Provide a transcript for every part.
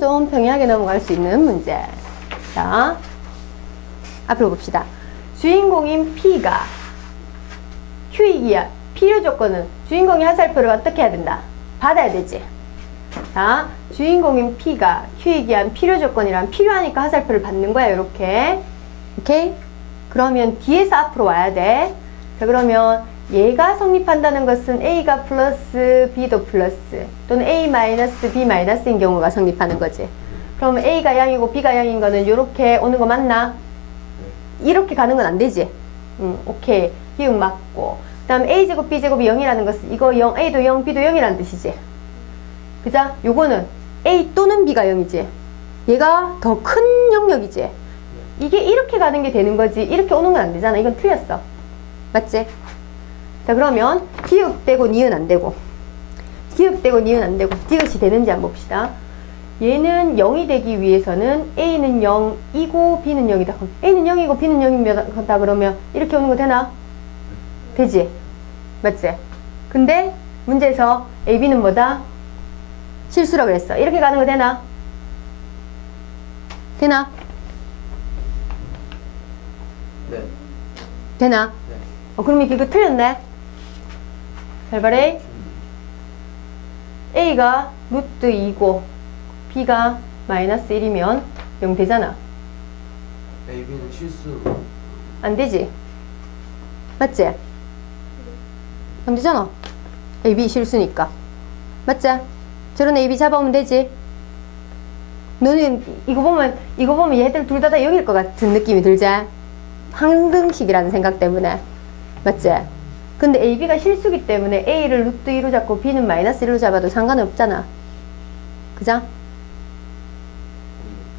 좀 평이하게 넘어갈 수 있는 문제. 자, 앞으로 봅시다. 주인공인 P가 Q이기야. 필요 조건은 주인공이 화살표를 어떻게 해야 된다? 받아야 되지. 자, 주인공인 P가 Q이기한 필요 조건이란 필요하니까 화살표를 받는 거야, 이렇게. 오케이? 그러면 뒤에서 앞으로 와야 돼. 자, 그러면 얘가 성립한다는 것은 A가 플러스 B도 플러스 또는 A 마이너스 B 마이너스인 경우가 성립하는 거지. 그러면 A가 양이고 B가 양인 거는 이렇게 오는 거 맞나? 이렇게 가는 건 안 되지. 음, 오케이. 기억 맞고. 그 다음 A제곱 B제곱이 0이라는 것은 이거 0, A도 0, B도 0이라는 뜻이지. 그자? 요거는 A 또는 B가 0이지. 얘가 더 큰 영역이지. 이게 이렇게 가는 게 되는 거지. 이렇게 오는 건 안 되잖아. 이건 틀렸어. 맞지? 자, 그러면 기억되고 니은 안 되고. 기억되고 니은 안 되고. 디귿이 되는지 한번 봅시다. 얘는 0이 되기 위해서는 A는 0이고 B는 0이다. 그럼 A는 0이고 B는 0이다 그러면 이렇게 오는 거 되나? 되지? 맞지? 근데 문제에서 A, B는 뭐다? 실수라고 그랬어. 이렇게 가는 거 되나? 되나? 네. 되나? 네. 어, 그럼 이거 틀렸네? 잘 봐래. A가 루트 2고 B가 마이너스 1이면 0 되잖아. AB는 실수. 안 되지? 맞지? 안 되잖아. A, B 실수니까. 맞지? 저런 A, B 잡아오면 되지? 너는 이거 보면, 이거 보면 얘들 둘 다다 0일 것 같은 느낌이 들지? 항등식이라는 생각 때문에. 맞지? 근데 A, B가 실수기 때문에 A를 루트 2로 잡고 B는 마이너스 1로 잡아도 상관은 없잖아. 그죠?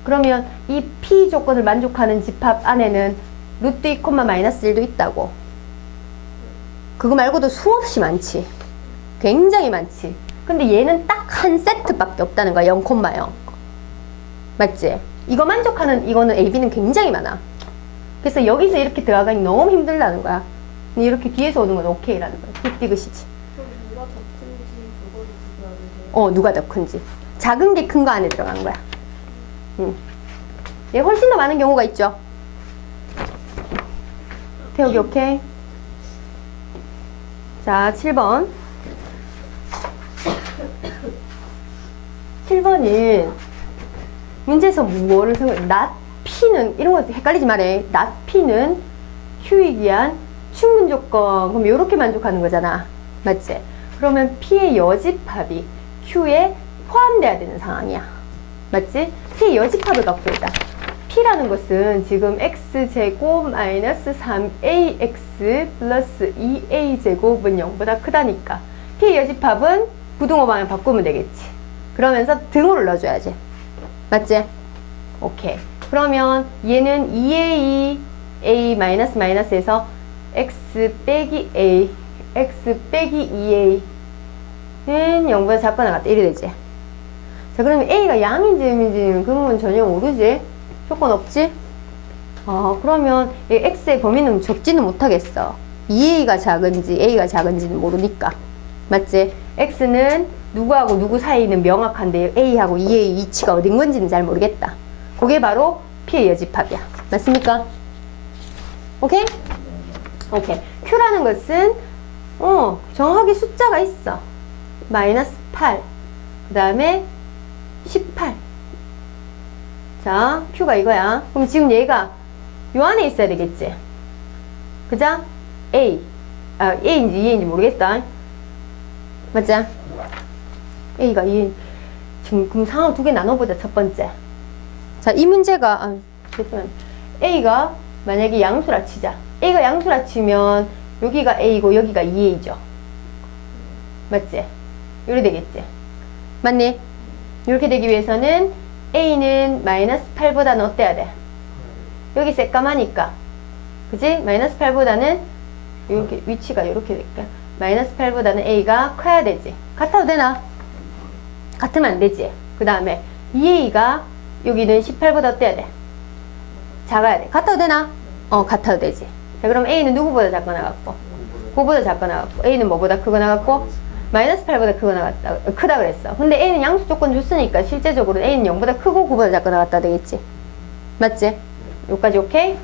그러면 이 P 조건을 만족하는 집합 안에는 루트 2, 마이너스 1도 있다고. 그거 말고도 수없이 많지. 굉장히 많지. 근데 얘는 딱 한 세트밖에 없다는 거야. 0, 0. 맞지? 이거 만족하는 이거는 A, B는 굉장히 많아. 그래서 여기서 이렇게 들어가기 너무 힘들다는 거야. 근데 이렇게 뒤에서 오는 건 오케이라는 거야. 빅디그시지. 어, 누가 더 큰지. 작은 게 큰 거 안에 들어간 거야. 음. 얘 훨씬 더 많은 경우가 있죠. 태욱이 오케이? 자, 7번. 7번은 문제에서 뭐를 생각해? not P는, 이런 거 헷갈리지 말해. not P는 Q이기한 충분 조건. 그럼 이렇게 만족하는 거잖아. 맞지? 그러면 P의 여집합이 Q에 포함돼야 되는 상황이야. 맞지? P의 여집합을 갖고 보자. P라는 것은 지금 X제곱 마이너스 3AX 플러스 2A제곱은 0보다 크다니까. P의 여집합은 부등호 방향 바꾸면 되겠지. 그러면서 등호를 넣어줘야지. 맞지? 오케이. 그러면 얘는 2A, A 마이너스 마이너스에서 X 빼기 A, X 빼기 2A는 0보다 작거나 같다. 이래 되지. 자, 그러면 A가 양인지 음인지는 그런 건 전혀 모르지? 조건 없지? 아, 그러면 이 X의 범위는 적지는 못하겠어. 2A가 작은지 A가 작은지는 모르니까. 맞지? X는 누구하고 누구 사이는 명확한데 A하고 2A 위치가 어딘 건지는 잘 모르겠다. 그게 바로 P의 여집합이야. 맞습니까? 오케이? 오케이. Q라는 것은 어, 정확하게 숫자가 있어. 마이너스 8. 그 다음에 18. 자, Q가 이거야. 그럼 지금 얘가 요 안에 있어야 되겠지? 그자? A. 아, A인지 2A인지 모르겠다. 맞자? A가 2. 지금 그럼 상황 두 개 나눠보자, 첫 번째. 자, 이 문제가, 아, 잠시만. A가 만약에 양수라 치자. A가 양수라 치면 여기가 A고 여기가 2A죠. 맞지? 이렇게 되겠지? 맞니? 이렇게 되기 위해서는 A는 마이너스 8보다는 어때야 돼? 여기 새까마니까. 그지? 마이너스 8보다는 이렇게 위치가 이렇게 될까? 마이너스 8보다는 A가 커야 되지. 같아도 되나? 같으면 안 되지. 그 다음에 2A가 여기는 18보다 어때야 돼? 작아야 돼. 같아도 되나? 어, 같아도 되지. 자, 그럼 A는 누구보다 작거나 같고? 9보다 작거나 같고. A는 뭐보다 크거나 같고? 마이너스 8보다 크거 나갔다 어, 크다 그랬어. 근데 a는 양수 조건 줬으니까 실제적으로 a는 0보다 크고 9보다 작고 나갔다 되겠지. 맞지? 여기까지 오케이?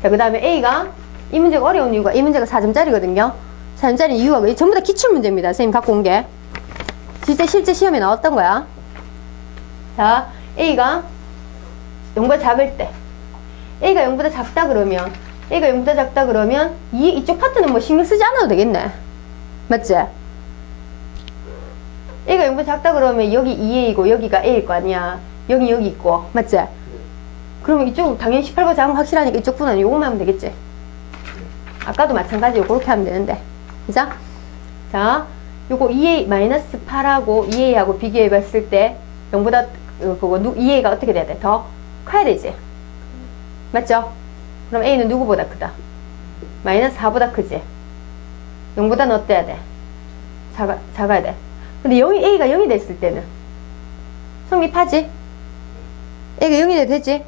자, 그 다음에 a가 이 문제가 어려운 이유가 이 문제가 4점짜리거든요. 4점짜리 이유가 왜? 전부 다 기출 문제입니다. 선생님 갖고 온 게. 진짜 실제 시험에 나왔던 거야. 자, a가 0보다 작을 때 a가 0보다 작다 그러면 a가 0보다 작다 그러면 이 이쪽 파트는 뭐 신경 쓰지 않아도 되겠네. 맞지? a가 0보다 작다 그러면 여기 2a이고 여기가 a일 거 아니야. 여기 여기 있고. 맞지? 그러면 이쪽 당연히 18보다 작은 거 확실하니까 이쪽 분은 요것만 하면 되겠지. 아까도 마찬가지로 그렇게 하면 되는데. 그죠? 자, 요거 2a 마이너스 8하고 2a하고 비교해 봤을 때 0보다 어, 그거 2a가 어떻게 돼야 돼? 더 커야 되지. 맞죠? 그럼 a는 누구보다 크다? 마이너스 4보다 크지. 0보다는 어때야 돼? 작아, 작아야 돼. 근데 0이 a가 0이 됐을 때는 성립하지? a가 0이 돼도 되지?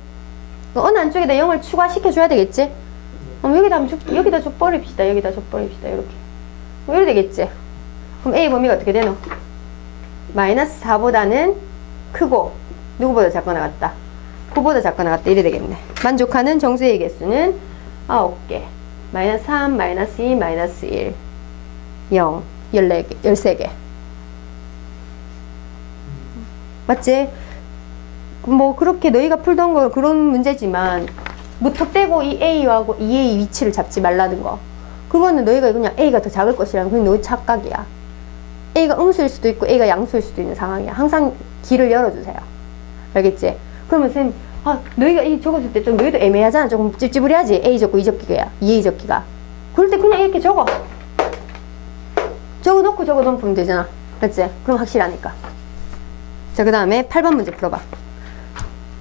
그 어느 한쪽에다 0을 추가시켜줘야 되겠지? 그럼 여기다 한번 줘, 여기다 줘버립시다. 여기다 줘버립시다. 이렇게. 뭐 이래 되겠지? 그럼 A 범위가 어떻게 되노? 마이너스 4보다는 크고 누구보다 작거나 같다. 9보다 작거나 같다. 이래 되겠네. 만족하는 정수의 개수는 9개. 마이너스 3, 마이너스 2, 마이너스 1. 0. 14개, 13개. 맞지? 뭐 그렇게 너희가 풀던 거 그런 문제지만 무턱대고 이 A하고 2A 위치를 잡지 말라는 거. 그거는 너희가 그냥 A가 더 작을 것이라는 그건 너희 착각이야. A가 음수일 수도 있고 A가 양수일 수도 있는 상황이야. 항상 길을 열어주세요. 알겠지? 그러면 선생님, 아, 너희가 이 적었을 때 좀 너희도 애매하잖아. 조금 찝찝으리하지? A 적고 E 적기가, 2A 적기가. 그럴 때 그냥 이렇게 적어. 적어 놓고 적어 놓으면 되잖아. 맞지? 그럼 확실하니까. 자, 그 다음에 8번 문제 풀어봐.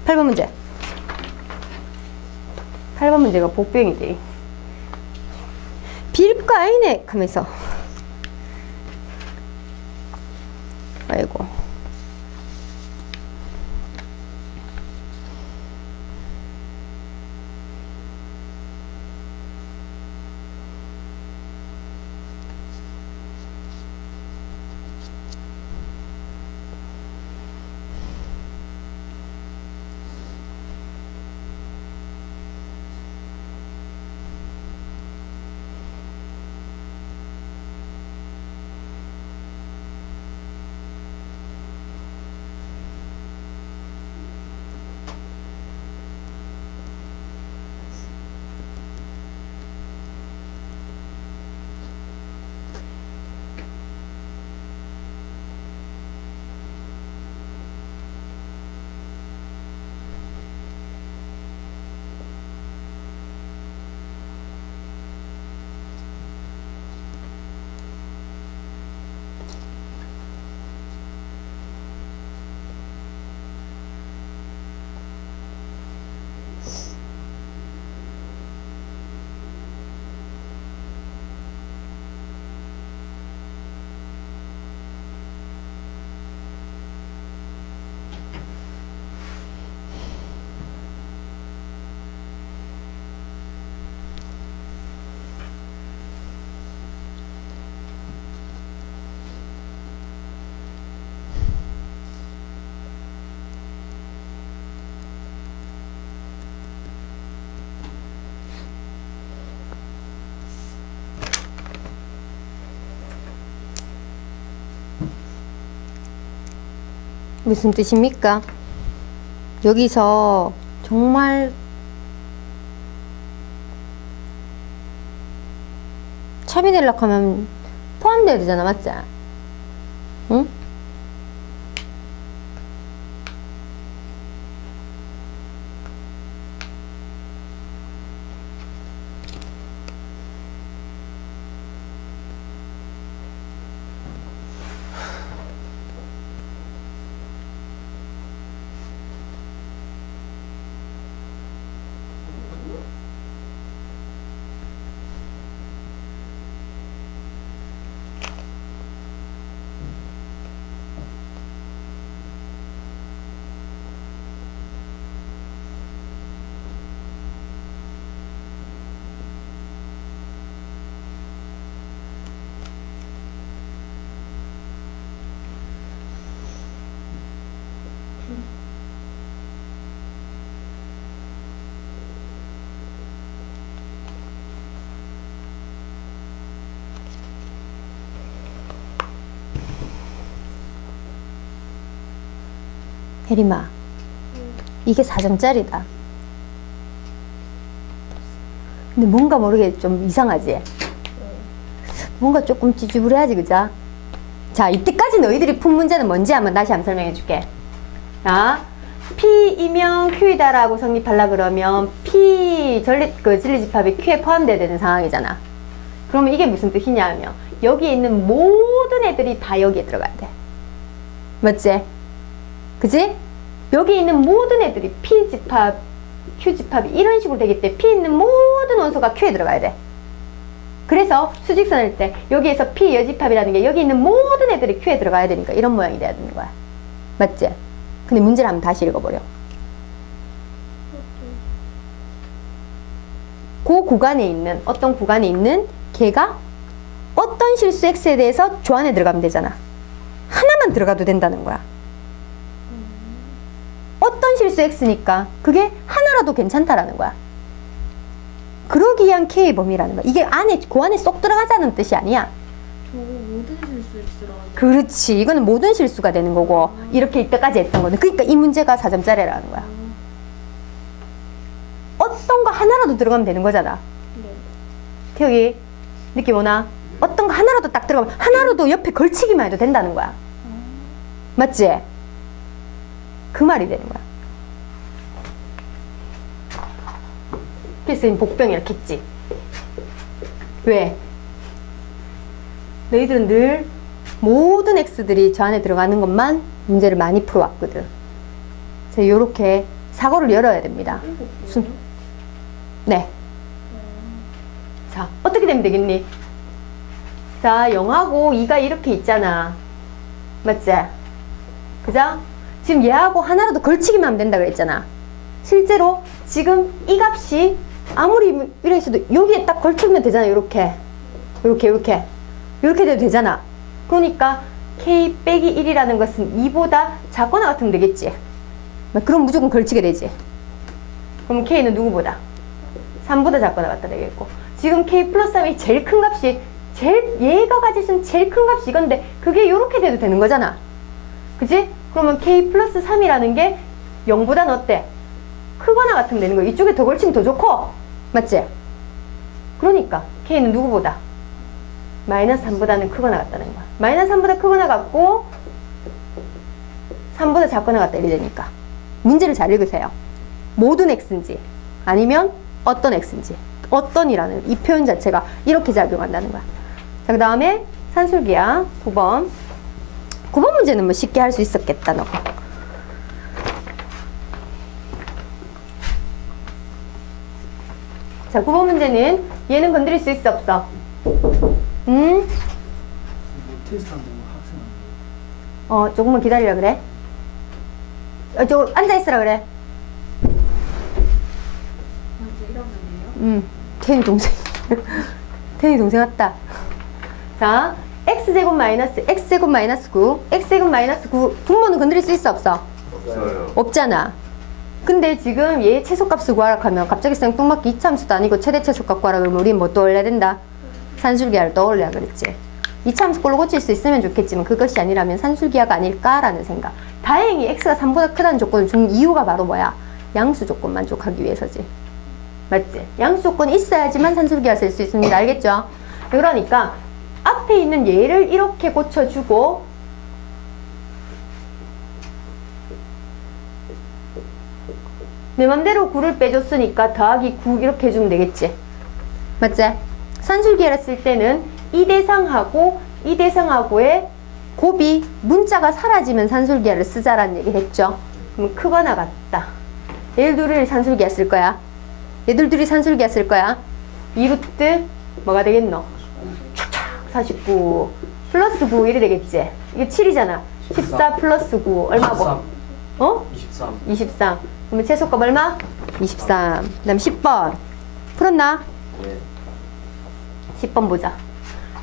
8번 문제. 8번 문제가 복병이 돼. 빌거 아니네 하면서. 아이고. 무슨 뜻입니까? 여기서 정말 차비 내려고 하면 포함돼야 되잖아, 맞지? 응? 혜림아, 이게 4점짜리다. 근데 뭔가 모르게 좀 이상하지? 뭔가 조금 찌찌부려하지, 그자? 자, 이때까지 너희들이 푼 문제는 뭔지 한번 다시 한번 설명해 줄게. 자, P이면 Q이다라고 성립하려 그러면 P 전리, 그 진리집합이 Q에 포함돼야 되는 상황이잖아. 그러면 이게 무슨 뜻이냐 하면 여기 있는 모든 애들이 다 여기에 들어가야 돼. 맞지? 그지? 여기 있는 모든 애들이 P 집합, Q 집합이 이런 식으로 되기 때문에 P 있는 모든 원소가 Q에 들어가야 돼. 그래서 수직선일 때 여기에서 P 여집합이라는 게 여기 있는 모든 애들이 Q에 들어가야 되니까 이런 모양이 돼야 되는 거야. 맞지? 근데 문제를 한번 다시 읽어보려. 그 구간에 있는 어떤 구간에 있는 걔가 어떤 실수 X에 대해서 조 안에 들어가면 되잖아. 하나만 들어가도 된다는 거야. 어떤 실수 X니까 그게 하나라도 괜찮다라는 거야. 그러기 위한 K의 범위라는 거야. 이게 안에 그 안에 쏙 들어가자는 뜻이 아니야. 모든 실수. 그렇지. 이거는 모든 실수가 되는 거고 이렇게 이때까지 했던 거는 그러니까 이 문제가 4점짜리라는 거야. 어떤 거 하나라도 들어가면 되는 거잖아. 네. 태욱이 느낌 오나? 어떤 거 하나라도 딱 들어가면 하나라도 옆에 걸치기만 해도 된다는 거야. 맞지? 그 말이 되는 거야. 이 복병 이렇게 했지. 왜? 너희들은 늘 모든 X들이 저 안에 들어가는 것만 문제를 많이 풀어왔거든. 그래서 이렇게 사고를 열어야 됩니다. 순-? 네. 자, 어떻게 되면 되겠니? 자, 0하고 2가 이렇게 있잖아. 맞지? 그죠? 지금 얘하고 하나라도 걸치기만 하면 된다 그랬잖아. 실제로 지금 이 값이 아무리 이래 있어도 여기에 딱 걸치면 되잖아. 이렇게. 이렇게, 이렇게. 이렇게 돼도 되잖아. 그러니까 K 빼기 1이라는 것은 2보다 작거나 같으면 되겠지. 그럼 무조건 걸치게 되지. 그럼 K는 누구보다? 3보다 작거나 같다 되겠고 지금 K 플러스 3이 제일 큰 값이 제일 얘가 가질 수 있는 제일 큰 값이 이건데 그게 이렇게 돼도 되는 거잖아 그지? 그러면 K 플러스 3이라는 게 0보다는 어때? 크거나 같으면 되는 거야 이쪽에 더 걸치면 더 좋고. 맞지? 그러니까 K는 누구보다? 마이너스 3보다는 크거나 같다는 거야. 마이너스 3보다 크거나 같고 3보다 작거나 같다 이래 되니까. 문제를 잘 읽으세요. 모든 x인지 아니면 어떤 x인지. 어떤이라는 이 표현 자체가 이렇게 작용한다는 거야. 자, 그 다음에 산술기야 9번. 9번 문제는 뭐 쉽게 할 수 있었겠다 너가 자 9번 문제는 얘는 건드릴 수 있어 없어? 음? 어 조금만 기다리라 그래 어, 저 앉아 있으라 그래 먼저 1학년이에요? 음, 태희 동생. 태희 동생 왔다. 자, x제곱 마이너스 x제곱 마이너스 9, x제곱 마이너스 9 분모는 건드릴 수 있어 없어? 없어요. 없잖아. 근데 지금 얘 최소값을 구하라 하면 갑자기 생뚱맞게 이차함수도 아니고 최대 최소값 구하라 그러면 우린 뭐 떠올려야 된다? 산술기하를 떠올려야 그랬지. 이차함수 꼴로 고칠 수 있으면 좋겠지만 그것이 아니라면 산술기하가 아닐까라는 생각. 다행히 x가 3보다 크다는 조건을 준 이유가 바로 뭐야? 양수 조건 만족하기 위해서지. 맞지? 양수 조건이 있어야지만 산술기가 쓸 수 있습니다. 알겠죠? 그러니까 앞에 있는 얘를 이렇게 고쳐주고 내 맘대로 9를 빼줬으니까 더하기 9 이렇게 해주면 되겠지? 맞지? 산술기를 쓸 때는 이 대상하고 이 대상하고의 곱이 문자가 사라지면 산술기를 쓰자라는 얘기 했죠? 그럼 크거나 같다. 얘들 둘을 산술기야 쓸 거야. 얘들 둘이 산술기야 쓸 거야. 2루트 뭐가 되겠노? 촥촥 49 플러스 9 이래 되겠지? 이게 7이잖아. 14 플러스 9 얼마고? 23. 어? 23. 23. 그러면 최소값 얼마? 23. 그 다음 10번. 풀었나? 네. 10번 보자.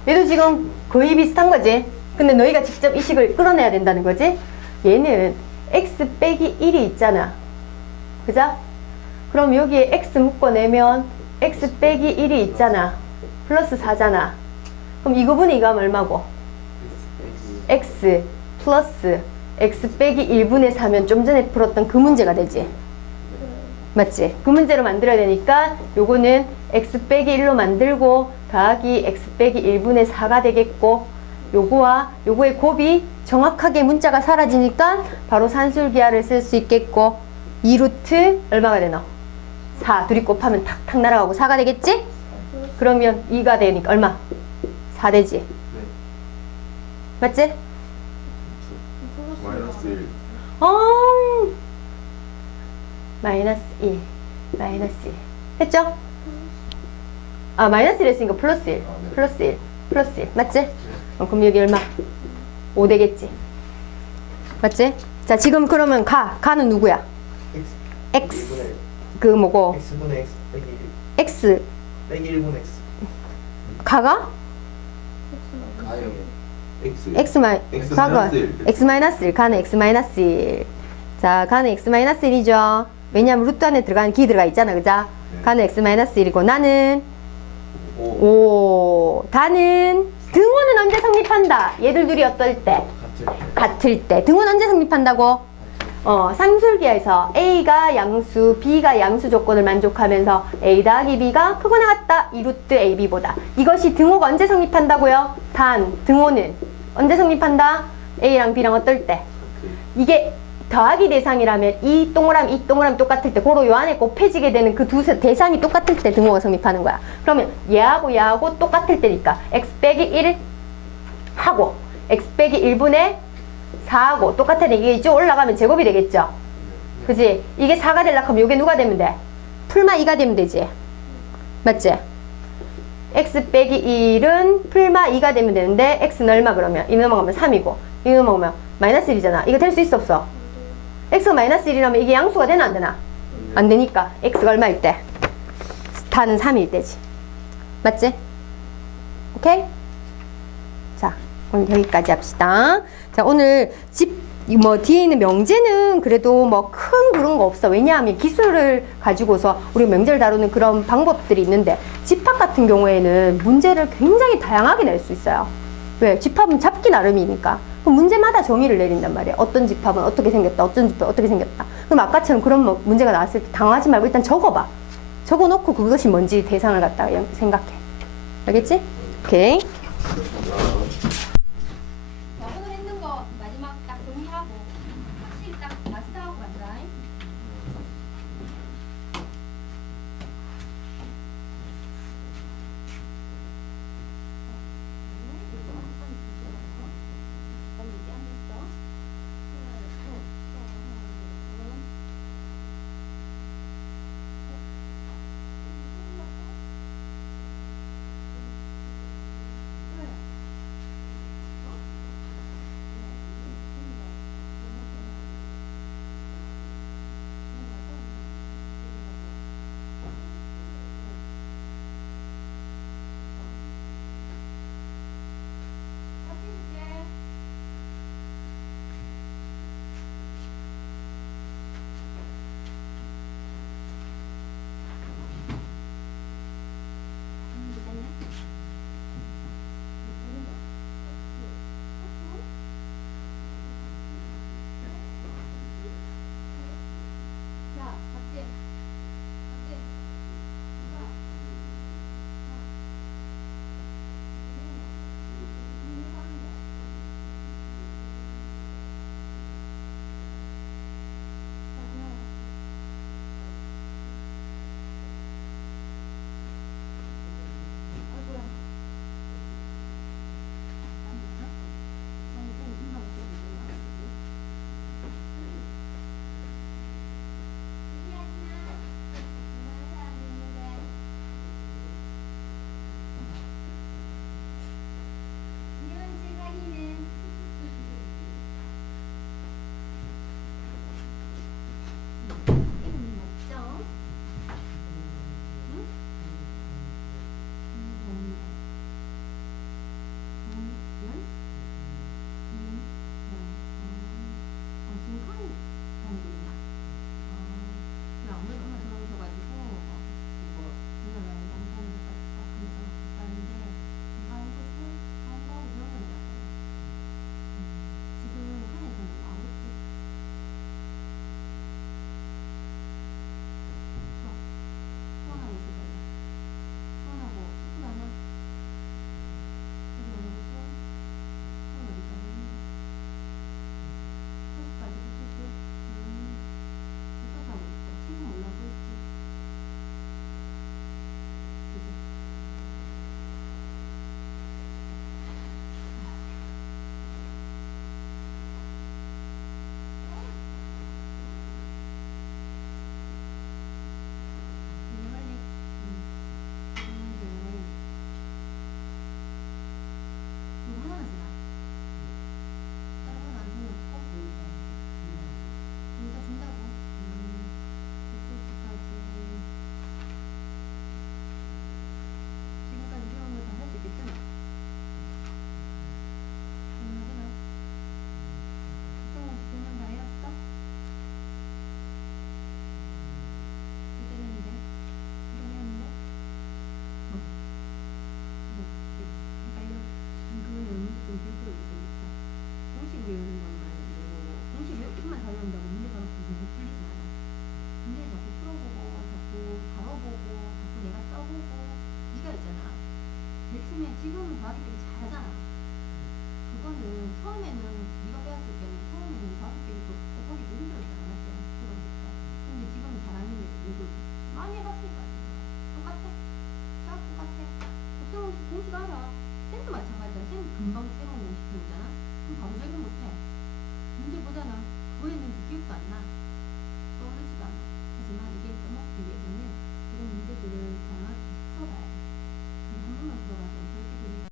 얘도 지금 거의 비슷한 거지? 근데 너희가 직접 이 식을 끌어내야 된다는 거지? 얘는 x 빼기 1이 있잖아. 그죠? 그럼 여기에 x 묶어내면 x 빼기 1이 있잖아. 플러스 4잖아. 그럼 이거 분이 이거 하면 얼마고? x 플러스 x 빼기 1분의 4면 좀 전에 풀었던 그 문제가 되지. 맞지? 그 문제로 만들어야 되니까 요거는 x 빼기 1로 만들고 더하기 x 빼기 1분의 4가 되겠고 요거와 요거의 곱이 정확하게 문자가 사라지니까 바로 산술기하를 쓸 수 있겠고 2루트 얼마가 되나? 4 둘이 곱하면 탁탁 날아가고 4가 되겠지? 그러면 2가 되니까 얼마? 4 되지? 네. 맞지? 마이너스 1어 마이너스 1 마이너스 1 했죠? 아 마이너스 1 했으니까 플러스 1 아, 네. 플러스 1 플러스 1 맞지? 어, 그럼 여기 얼마? 5 되겠지 맞지? 자 지금 그러면 가 가는 누구야? x x 그 뭐고 x분의 x 빼기 1 x 빼기 1분 x 가가? 가요 x x 마 X 가가 마이너스 일. x 마이너스 1 가는 x 마이너스 1. 자 가는 x 마이너스 1이죠. 왜냐하면 루트 안에 들어가는 기 들어가 있잖아, 그죠? 네. 가는 x 마이너스 1이고 나는 5 5 다는 등호는 언제 성립한다? 얘들 둘이 어떨 때? 같을 때 같을 때. 등호는 언제 성립한다고? 어, 상술기에서 A가 양수, B가 양수 조건을 만족하면서 A 더하기 B가 크거나 같다. 이 루트 AB보다. 이것이 등호가 언제 성립한다고요? 단, 등호는 언제 성립한다? A랑 B랑 어떨 때? 이게 더하기 대상이라면 이 동그라미, 이 동그라미 똑같을 때, 고로 요 안에 곱해지게 되는 그 두 대상이 똑같을 때 등호가 성립하는 거야. 그러면 얘하고 얘하고 똑같을 때니까 x 빼기 1 하고 x 빼기 1분의 4하고 똑같은 이게 이쪽 올라가면 제곱이 되겠죠. 그지? 이게 4가 되려고 하면 이게 누가 되면 돼? 풀마 2가 되면 되지. 맞지? X 빼기 1은 풀마 2가 되면 되는데 x는 얼마 그러면? 2 넘어가면 3이고 2 넘어가면 마이너스 1이잖아. 이거 될 수 있어 없어? x가 마이너스 1이라면 이게 양수가 되나 안 되나? 안 되니까 x가 얼마일 때? 스타는 3일 때지. 맞지? 오케이? 자, 오늘 여기까지 합시다. 자, 오늘 집, 뭐, 뒤에 있는 명제는 그래도 뭐 큰 그런 거 없어. 왜냐하면 기술을 가지고서 우리 명제를 다루는 그런 방법들이 있는데, 집합 같은 경우에는 문제를 굉장히 다양하게 낼 수 있어요. 왜? 집합은 잡기 나름이니까. 그럼 문제마다 정의를 내린단 말이에요. 어떤 집합은 어떻게 생겼다, 어떤 집합은 어떻게 생겼다. 그럼 아까처럼 그런 뭐 문제가 나왔을 때 당하지 말고 일단 적어봐. 적어놓고 그것이 뭔지 대상을 갖다가 생각해. 알겠지? 오케이.